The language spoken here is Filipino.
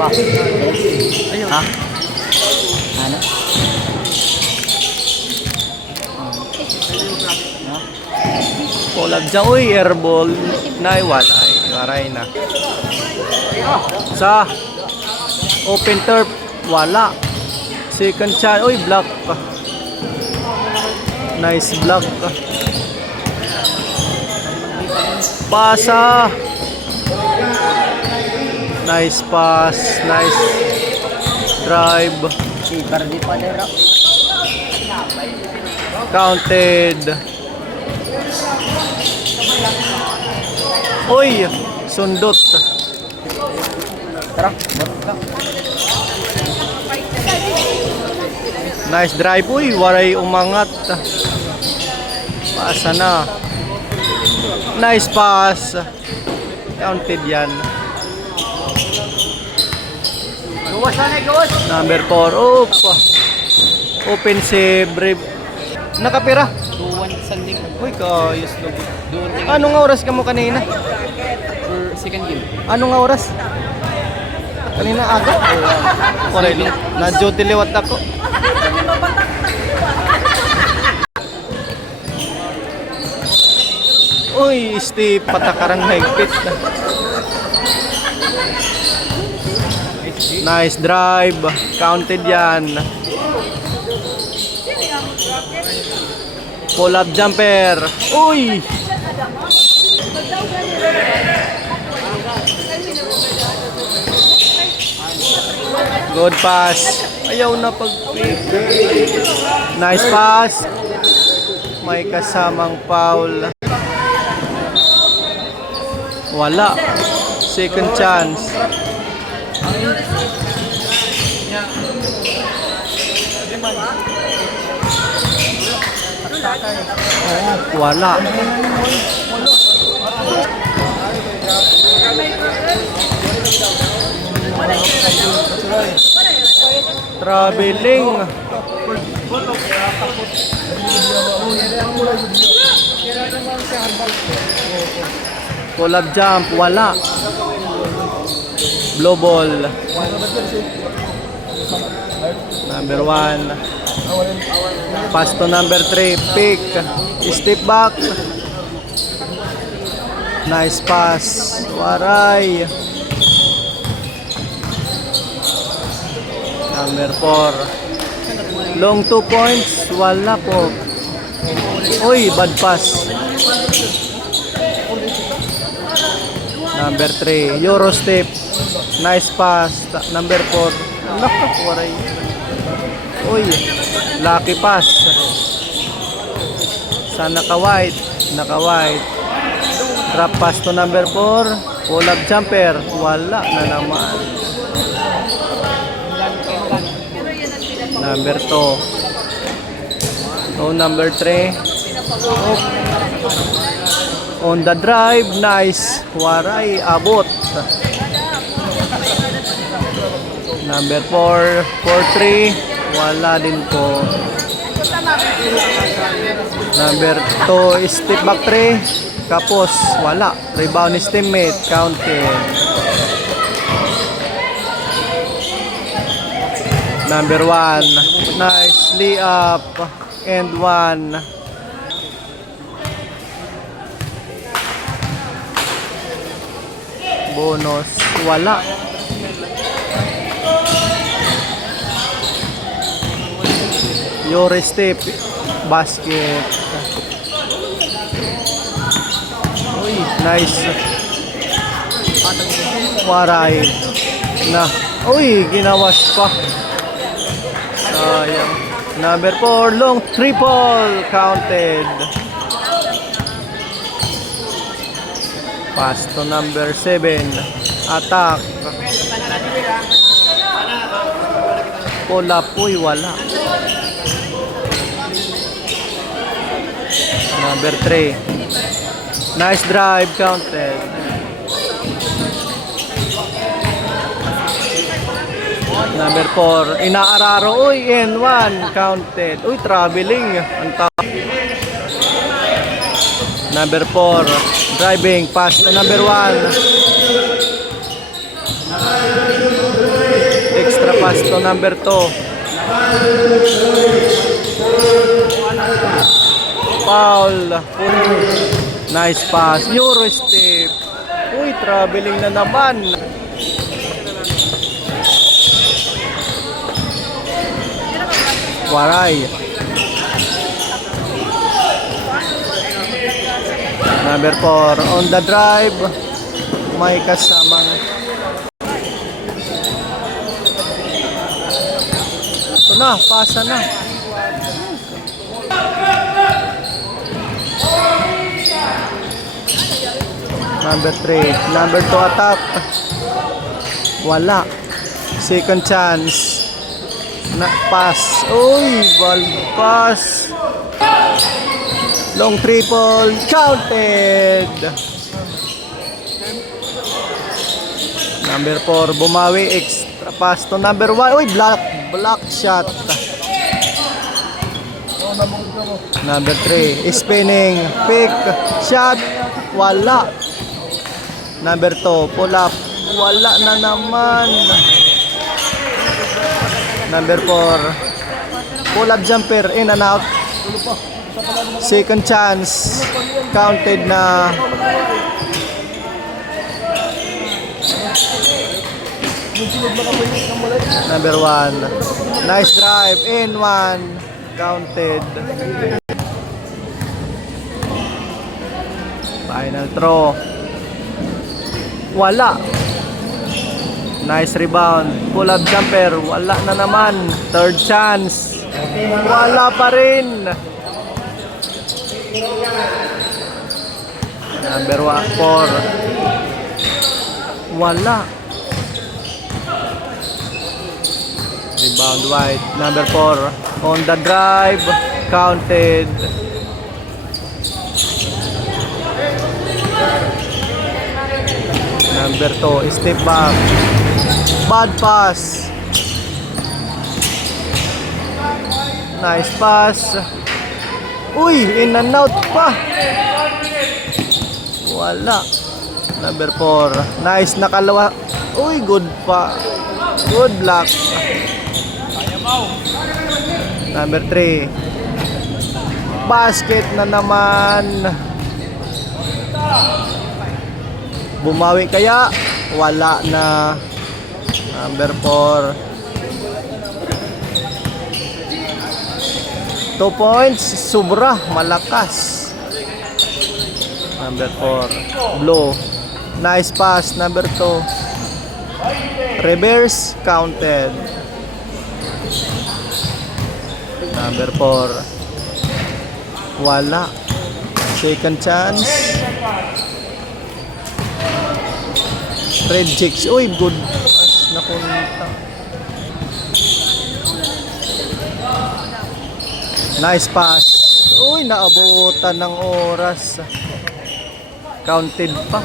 Pa. Ha? Ano? Polag dyan. Uy, airball. Nay, wala. eh. Waray na. Sa open turf, wala. Second chance. Uy, block. Nice block. Pasa. Nice pass. Nice drive. Counted. Uy, sundot. Tara. Nice drive. Uy, waray umangat. Pasa na. Nice pass. Counted yan. Gawas na gawas. Number 4. Oop. Offensive. Brave. Nakapira. 2-1 sanding. Uy, kayos na. Anong oras ka mo kanina? for second game. Anong oras? Kanina aga? Koray. Na-duty liwat ako. Uy, Steve, patakarang higpit. Nice drive. Counted yan. Pull up jumper. Uy! Good pass. Ayaw na pag-pick. Nice pass. May kasamang foul. Wala. Second chance. Oh, wala. Traveling. Up jump, wala. Blow ball. Number one. Pass to number three. Pick. Step back. Nice pass. Waray. Number 4. Long 2 points. Wala po. Uy, bad pass. Number 3. Euro step. Nice pass. Number 4. Naku, waray. Uy, lucky pass. Sa naka-white. Naka-white. Drop pass to number 4. Pull up jumper. Wala na naman. Number 2. Oh, number 3. Oh. On the drive, nice. Waray, abot. Number 4, 4-3. Wala din po. Number 2, step back 3. Kapos, wala. Rebound is teammate, counted. Number 1, nicely up. And 1. Bonus, wala. Yuri step, basket. Uy, nice. Waray. Na. Uy, ginawas pa. Sayang. Number 4, long triple. Counted. Pass to number 7. Attack. Pull up. Uy, wala. Number 3. Nice drive. Counted. Number 4. Inaararo. Uy, N1. Counted. Uy, traveling. Ang ta- Number 4. Driving. Pass to number 1. pass to number 2. Foul. Nice pass. Euro step. Uy, traveling na naman. Waray. Number 4 on the drive. May kasamang Ito na, pasa na. Number 3. Number 2 attack. Wala. Second chance. Na pass. Uy, ball pass. Long triple counted. Number 4 bumawi extra pass to number 1. Uy, block block shot. Number 3 spinning pick shot wala. Number 2 pull up wala na naman. Number 4 pull up jumper in and out. Second chance counted na Number one. Nice drive. In one. Counted. Final throw. Wala. Nice rebound. Pull up jumper. Wala na naman. Third chance. Wala pa rin. Number one, four. Wala. Rebound wide. Number 4 on the drive. Counted. 2. Step back. Bad pass. Nice pass. Uy, in and out pa. Wala. Number 4. Nice nakalawa. Uy, good pa. Good luck. Number 3. Basket na naman. Bumawi kaya? Wala na. Number 4. 2 points. Sobra. Malakas. Number 4. Blow. Nice pass. Number 2. Reverse. Counted. Number 4. Wala. Second chance. Red chicks. Uy, good. Pas nakunta. Nice pass. Uy, naabutan ng oras. Counted pa.